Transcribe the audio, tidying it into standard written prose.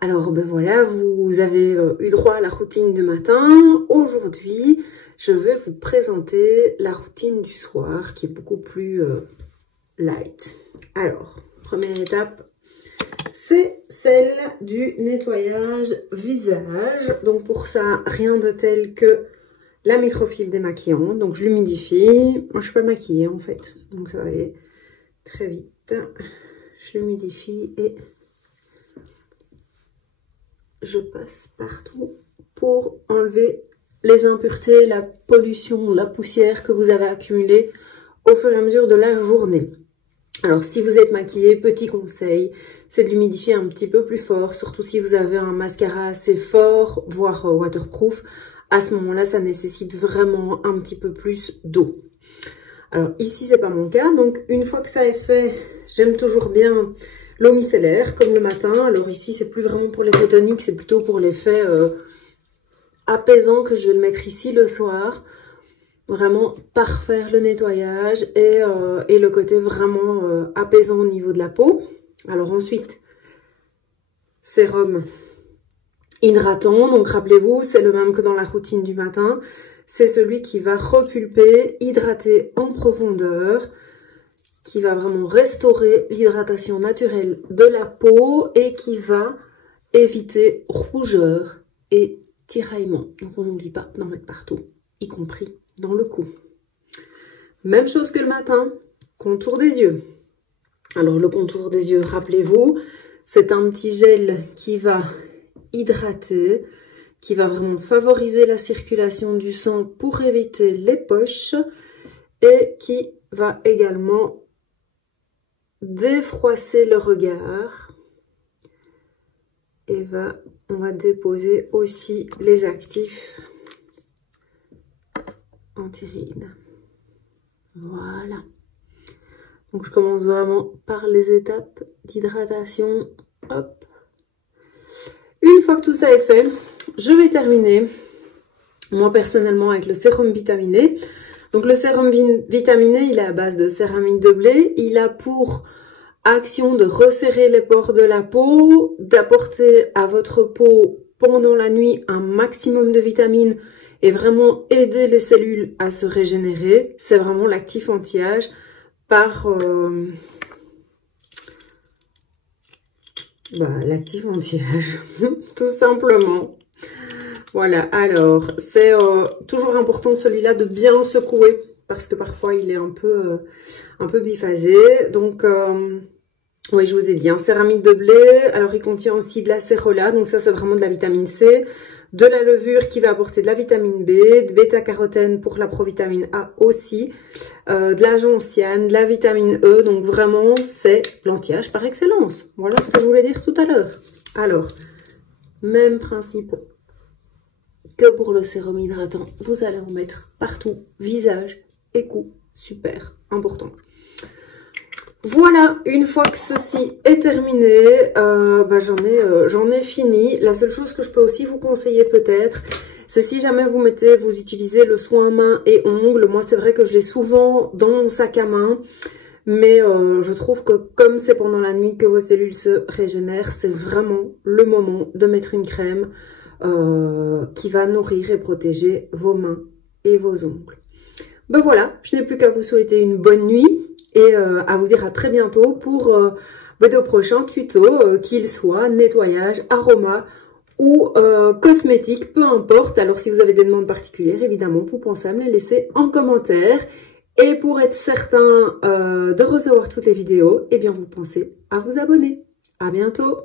Alors ben voilà, vous avez eu droit à la routine du matin. Aujourd'hui, je vais vous présenter la routine du soir qui est beaucoup plus light. Alors, première étape, c'est celle du nettoyage visage. Donc pour ça, rien de tel que la microfibre démaquillante. Donc je l'humidifie. Moi je suis pas maquillée en fait, donc ça va aller très vite. Je l'humidifie et je passe partout pour enlever les impuretés, la pollution, la poussière que vous avez accumulée au fur et à mesure de la journée. Alors si vous êtes maquillé, petit conseil, c'est de l'humidifier un petit peu plus fort, surtout si vous avez un mascara assez fort, voire waterproof. À ce moment-là, ça nécessite vraiment un petit peu plus d'eau. Alors ici, c'est pas mon cas, donc une fois que ça est fait, j'aime toujours bien l'eau micellaire, comme le matin. Alors ici, c'est plus vraiment pour l'effet tonique, c'est plutôt pour l'effet apaisant que je vais le mettre ici le soir. Vraiment parfaire le nettoyage et le côté vraiment apaisant au niveau de la peau. Alors ensuite, sérum hydratant. Donc rappelez-vous, c'est le même que dans la routine du matin. C'est celui qui va repulper, hydrater en profondeur, qui va vraiment restaurer l'hydratation naturelle de la peau et qui va éviter rougeur et tiraillement. Donc on n'oublie pas d'en mettre partout, y compris dans le cou. Même chose que le matin, contour des yeux. Alors le contour des yeux, rappelez-vous, c'est un petit gel qui va hydrater, qui va vraiment favoriser la circulation du sang pour éviter les poches et qui va également défroisser le regard et on va déposer aussi les actifs anti-rides. Voilà. Donc je commence vraiment par les étapes d'hydratation. Hop. Une fois que tout ça est fait, je vais terminer, moi personnellement, avec le sérum vitaminé. Donc le sérum vitaminé, il est à base de céramide de blé. Il a pour action de resserrer les pores de la peau, d'apporter à votre peau pendant la nuit un maximum de vitamines et vraiment aider les cellules à se régénérer. C'est vraiment l'actif anti-âge par l'actif anti-âge, tout simplement. Voilà, alors c'est toujours important celui-là de bien secouer parce que parfois il est un peu biphasé. Donc oui, je vous ai dit, un céramide de blé. Alors il contient aussi de l'acérola, donc ça c'est vraiment de la vitamine C, de la levure qui va apporter de la vitamine B, de bêta-carotène pour la provitamine A aussi, de la gentiane, de la vitamine E. Donc vraiment c'est l'anti-âge par excellence. Voilà ce que je voulais dire tout à l'heure. Alors même principe que pour le sérum hydratant, vous allez en mettre partout, visage et cou, super important. Voilà, une fois que ceci est terminé, j'en ai fini. La seule chose que je peux aussi vous conseiller peut-être, c'est si jamais vous utilisez le soin main et ongles. Moi c'est vrai que je l'ai souvent dans mon sac à main, mais je trouve que comme c'est pendant la nuit que vos cellules se régénèrent, c'est vraiment le moment de mettre une crème qui va nourrir et protéger vos mains et vos ongles. Ben voilà, je n'ai plus qu'à vous souhaiter une bonne nuit et à vous dire à très bientôt pour de prochains tutos, qu'ils soient nettoyage, aroma ou cosmétique, peu importe. Alors si vous avez des demandes particulières, évidemment, vous pensez à me les laisser en commentaire. Et pour être certain de recevoir toutes les vidéos, eh bien vous pensez à vous abonner. À bientôt!